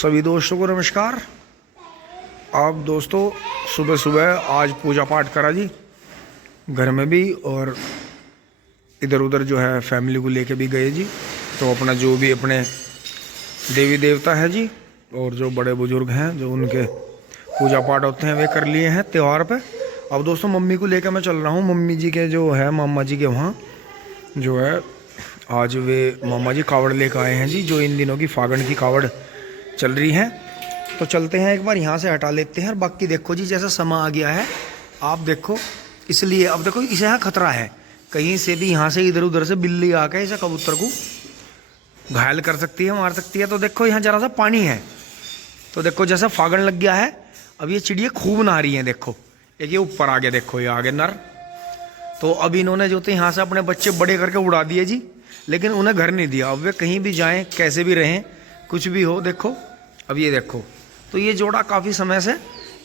सभी दोस्तों को नमस्कार। आप दोस्तों सुबह सुबह आज पूजा पाठ करा जी घर में भी, और इधर उधर जो है फैमिली को लेके भी गए जी। तो अपना जो भी अपने देवी देवता है जी और जो बड़े बुजुर्ग हैं जो उनके पूजा पाठ होते हैं वे कर लिए हैं त्यौहार पे। अब दोस्तों मम्मी को लेकर मैं चल रहा हूँ मम्मी जी के जो है मामा जी के वहाँ जो है आज वे मामा जी कावड़ लेकर आए हैं जी, जो इन दिनों की फागण की कावड़ चल रही है। तो चलते हैं एक बार यहाँ से हटा लेते हैं। और बाकी देखो जी जैसा समय आ गया है आप देखो, इसलिए अब देखो इसे यहाँ खतरा है कहीं से भी यहाँ से इधर उधर से बिल्ली आकर इसे कबूतर को घायल कर सकती है, मार सकती है। तो देखो यहाँ जरा सा पानी है, तो देखो जैसा फागण लग गया है अब ये चिड़िया खूब नहा रही हैं। देखो एक ये ऊपर आ गया, देखो ये आगे नर। तो अब इन्होंने जो थे यहाँ से अपने बच्चे बड़े करके उड़ा दिए जी, लेकिन उन्हें घर नहीं दिया। अब वे कहीं भी जाएं कैसे भी रहें कुछ भी हो। देखो अब ये देखो, तो ये जोड़ा काफ़ी समय से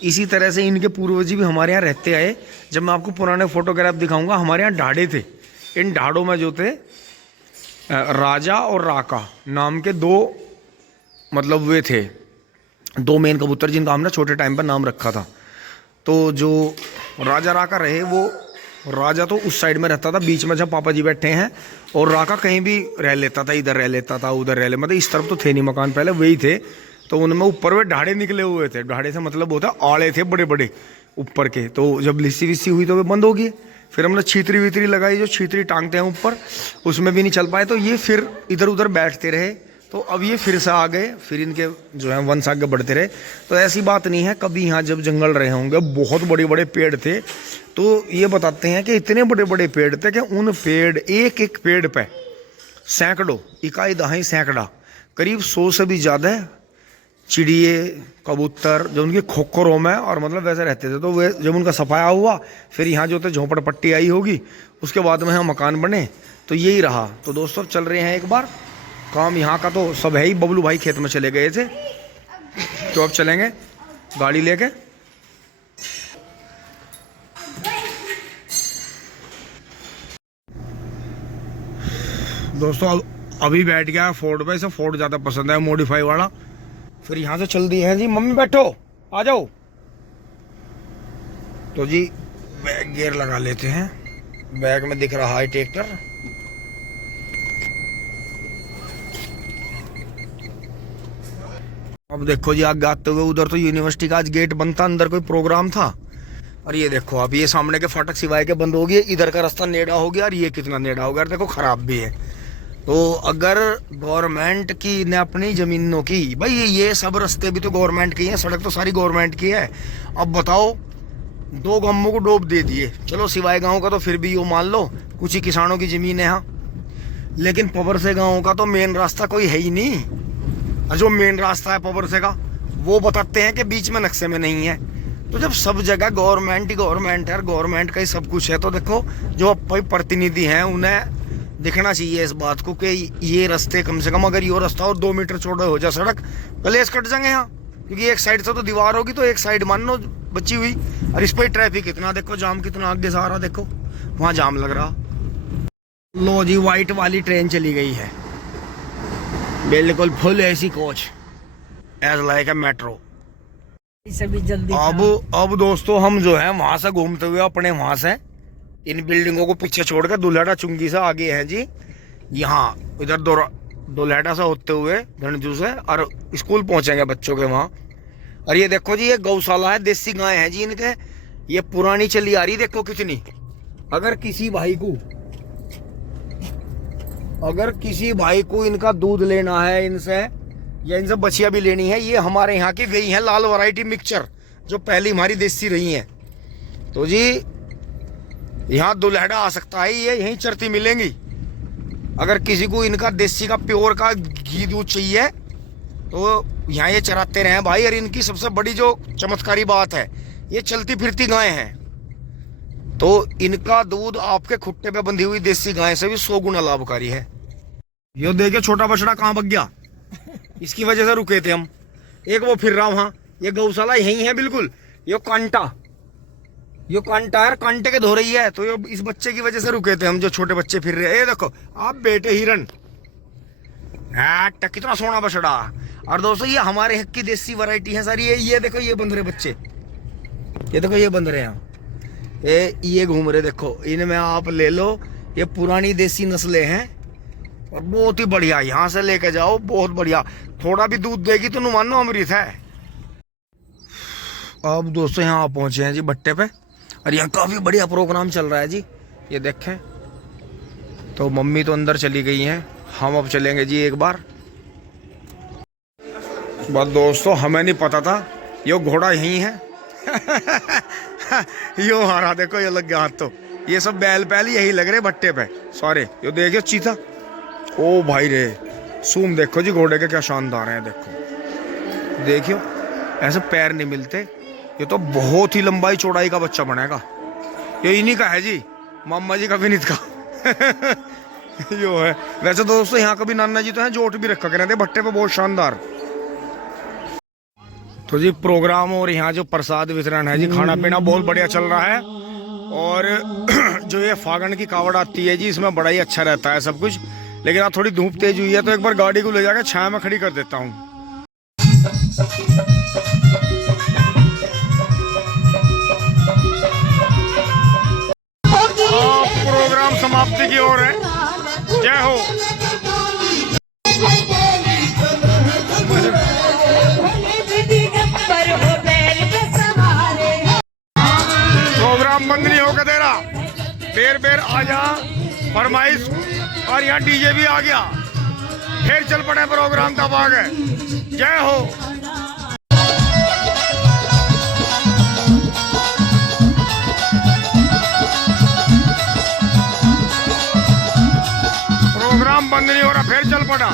इसी तरह से इनके पूर्वज भी हमारे यहाँ रहते आए। जब मैं आपको पुराने फोटोग्राफ दिखाऊंगा, हमारे यहाँ ढाड़े थे, इन ढाड़ों में जो थे राजा और राका नाम के दो मतलब वे थे, दो मेन कबूतर जिनका हमने छोटे टाइम पर नाम रखा था। तो जो राजा राका रहे वो राजा तो उस साइड में रहता था बीच में जब पापा जी बैठे हैं, और राका कहीं भी रह लेता था, इधर रह लेता था उधर रह ले, मतलब इस तरफ तो थे नहीं मकान पहले वही थे। तो उनमें ऊपर वे ढाड़े निकले हुए थे, ढाड़े से मतलब होता आड़े थे बड़े बड़े ऊपर के। तो जब लिस्सी विस्सी हुई तो वे बंद हो गई। फिर हमने छीतरी वीतरी लगाई, जो छीतरी टांगते हैं ऊपर, उसमें भी नहीं चल पाए। तो ये फिर इधर उधर बैठते रहे। तो अब ये फिर से आ गए, फिर इनके जो है वंश आगे बढ़ते रहे। तो ऐसी बात नहीं है, कभी यहाँ जब जंगल रहे होंगे बहुत बड़े बड़े पेड़ थे, तो ये बताते हैं कि इतने बड़े बड़े पेड़ थे कि उन पेड़ एक एक पेड़ पे सैकड़ों इकाई दहाई सैकड़ा करीब 100 से भी ज़्यादा चिड़िए कबूतर जो उनके खोखरों में और मतलब वैसे रहते थे। तो वे जब उनका सफाया हुआ फिर यहाँ जो थे झोंपड़पट्टी आई होगी, उसके बाद में यहाँ मकान बने, तो यही रहा। तो दोस्तों चल रहे हैं एक बार, काम यहाँ का तो सब है ही। बबलू भाई खेत में चले गए थे, तो अब चलेंगे गाड़ी लेके। दोस्तों अभी बैठ गया फोर्ड पे, इसे फोर्ड ज़्यादा पसंद है मॉडिफाई वाला। फिर यहाँ से चल दिए हैं जी, मम्मी बैठो आ जाओ। तो जी बैग गियर लगा लेते हैं, बैग में दिख रहा है ट्रैक्टर। अब देखो जी आगे आते हुए उधर तो यूनिवर्सिटी का आज गेट बंद था, अंदर कोई प्रोग्राम था। और ये देखो अब ये सामने के फाटक सिवाय के बंद हो गए, इधर का रास्ता नेड़ा हो गया और ये कितना नेड़ा हो गया, देखो खराब भी है। तो अगर गवर्नमेंट की ने अपनी जमीनों की, भाई ये सब रास्ते भी तो गवर्नमेंट की है, सड़क तो सारी गवर्नमेंट की है। अब बताओ दो गांवों को डोब दे दिए, चलो सिवाय गांव का तो फिर भी यो मान लो कुछ ही किसानों की जमीन है यहाँ, लेकिन पबर से गाँव का तो मेन रास्ता कोई है ही नहीं। और जो मेन रास्ता है पबर से का वो बताते हैं कि बीच में नक्शे में नहीं है। तो जब सब जगह गवर्नमेंट ही गवर्नमेंट है और गवर्नमेंट का ही सब कुछ है, तो देखो जो प्रतिनिधि हैं उन्हें दिखना चाहिए इस बात को कि ये रास्ते कम से कम, अगर ये रास्ता और 2 मीटर चौड़ा हो जाए सड़क, कलेश कट जाएंगे यहाँ, क्योंकि एक साइड से तो दीवार होगी तो एक साइड मान लो बची हुई। और इस पर ट्रैफिक कितना, देखो जाम कितना आगे से आ रहा, देखो वहाँ जाम लग रहा। लो जी व्हाइट वाली ट्रेन चली गई है, बिल्कुल full AC coach as like a metro. सभी जल्दी अब दोस्तों हम जो है वहां से घूमते हुए अपने वहां से इन बिल्डिंगों को पीछे छोड़कर दुल्हाड़ा चुंगी से आगे है जी, यहाँ इधर दुल्हाड़ा से होते हुए धनजू से और स्कूल पहुंचेंगे बच्चों के वहाँ। और ये देखो जी ये गौशाला है, देसी गाय है जी इनके, ये पुरानी चली आ रही, देखो कितनी। अगर किसी भाई को इनका दूध लेना है इनसे, या इनसे बछिया भी लेनी है, ये हमारे यहाँ की गई है लाल वैरायटी मिक्सचर जो पहली हमारी देसी रही है। तो जी यहाँ दुल्हड़ा आ सकता है, ये यहीं चरती मिलेंगी। अगर किसी को इनका देसी का प्योर का घी दूध चाहिए तो यहाँ ये चराते रहे भाई। और इनकी सबसे बड़ी जो चमत्कारी बात है, ये चलती फिरती गाय हैं, तो इनका दूध आपके खुट्टे पे बंधी हुई देसी गाय से भी 100 गुना लाभकारी है। यो देखिए छोटा बछड़ा कहाँ भाग गया, इसकी वजह से रुके थे हम। एक वो फिर रहा वहां, ये गौशाला यही है बिल्कुल। यो कांटा है, कांटे के धो रही है, तो ये इस बच्चे की वजह से रुके थे हम, जो छोटे बच्चे फिर रहे हैं। ये देखो आप बेटे हिरन, कितना सोना बछड़ा। और दोस्तों ये हमारे हक की देसी वैरायटी है सर। ये देखो ये बंद रहे बच्चे, ये देखो ये बंद रहे यहाँ, ये घूम रहे देखो, इनमें आप ले लो, ये पुरानी देसी नस्लें हैं और बहुत ही बढ़िया, यहाँ से लेके जाओ बहुत बढ़िया, थोड़ा भी दूध देगी तो मानो अमृत है। अब दोस्तों यहाँ पहुंचे हैं जी भट्टे पे और यहाँ काफी बढ़िया प्रोग्राम चल रहा है जी। ये देखें तो मम्मी तो अंदर चली गई हैं, हम अब चलेंगे जी एक बार। बस दोस्तों हमें नहीं पता था ये घोड़ा यही है। यो हारा देखो, ये लग गया हाथ, तो ये सब बैल पहले यही लग रहे भट्टे पे सारे। यो देखियो चीता, ओ भाई रे, सूम देखो जी घोड़े के क्या शानदार हैं, देखो देखियो, ऐसे पैर नहीं मिलते। ये तो बहुत ही लंबाई चौड़ाई का बच्चा बनेगा, ये इन्हीं का है जी, मामा जी का विनीत का। यो है। वैसे दोस्तों यहाँ कभी नाना जी तो हैं, जोट भी रखा करते भट्टे पे, बहुत शानदार। तो जी प्रोग्राम और यहाँ जो प्रसाद वितरण है जी, खाना पीना बहुत बढ़िया चल रहा है। और जो ये फागण की कावड़ आती है जी, इसमें बड़ा ही अच्छा रहता है सब कुछ। लेकिन आज थोड़ी धूप तेज हुई है तो एक बार गाड़ी को ले जाकर छाया में खड़ी कर देता हूँ। प्रोग्राम समाप्ति की ओर है। जय हो। प्रोग्राम बंद नहीं होगा तेरा, बेर बेर आ जा फरमाइश। और यहाँ डीजे भी आ गया, फिर चल पड़े प्रोग्राम तब आ गए। जय हो। प्रोग्राम बंद नहीं हो रहा, फिर चल पड़ा।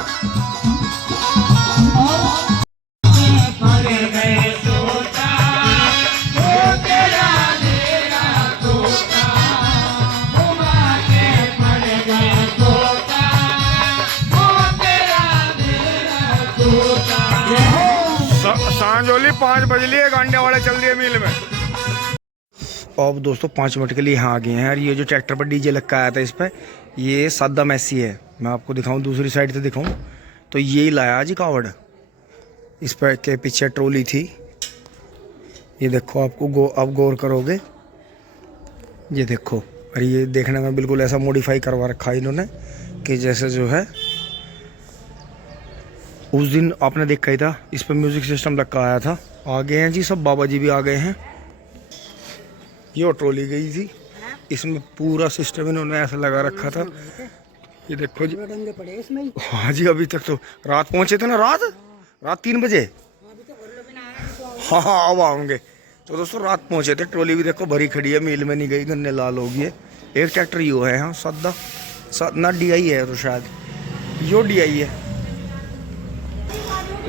सांझोली 5 बजली है, गांडे वाले चल दिए मिल में। अब दोस्तों 5 मिनट के लिए यहाँ आ गए हैं। और ये जो ट्रैक्टर पर डीजे लग आया था इस पर, ये सादा मैसी है। मैं आपको दिखाऊं, दूसरी साइड से दिखाऊं तो यही लाया जी कावड़। इस पर के पीछे ट्रोली थी, ये देखो, आपको अब गौर करोगे, ये देखो। और ये देखने में बिल्कुल ऐसा मॉडिफाई करवा रखा है इन्होंने कि जैसे जो है उस दिन आपने देखा ही था, इस पर म्यूजिक सिस्टम रखा आया था। आ गए हैं जी सब, बाबा जी भी आ गए हैं। ये ट्रॉली गई थी, इसमें पूरा सिस्टम इन्होंने ऐसा लगा रखा था। ये देखो जी, हाँ जी, अभी तक तो रात पहुंचे थे ना, रात 3 बजे। हाँ अब आऊँगे। तो दोस्तों रात पहुंचे थे, ट्रॉली भी देखो भरी खड़ी है, मिल में नहीं गई, गन्ने लाल होगी है। एक ट्रैक्टर यो है, हाँ सादा ना DI है तो शायद यो DI है।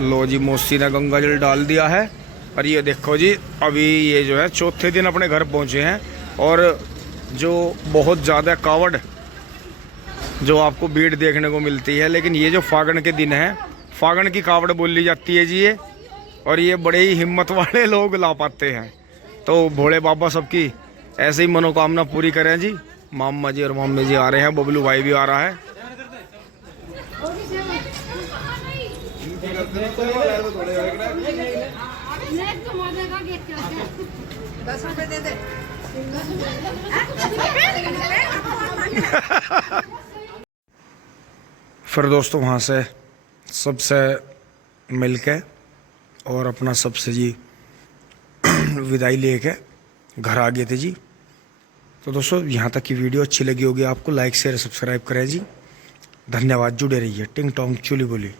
लो जी, मौसी ने गंगा जल डाल दिया है। और ये देखो जी, अभी ये जो है चौथे दिन अपने घर पहुंचे हैं। और जो बहुत ज़्यादा कावड़ जो आपको भीड़ देखने को मिलती है, लेकिन ये जो फागण के दिन है, फागण की कावड़ बोली जाती है जी ये। और ये बड़े ही हिम्मत वाले लोग ला पाते हैं। तो भोले बाबा सबकी ऐसे ही मनोकामना पूरी करें जी। मामा जी और मामी जी आ रहे हैं, बबलू भाई भी आ रहा है। फिर दोस्तों वहाँ से सबसे मिलके और अपना सबसे जी विदाई लेके घर आ गए थे जी। तो दोस्तों यहाँ तक की वीडियो अच्छी लगी होगी आपको, लाइक शेयर सब्सक्राइब करें जी। धन्यवाद, जुड़े रहिए। टिंग टोंग चुली बोली।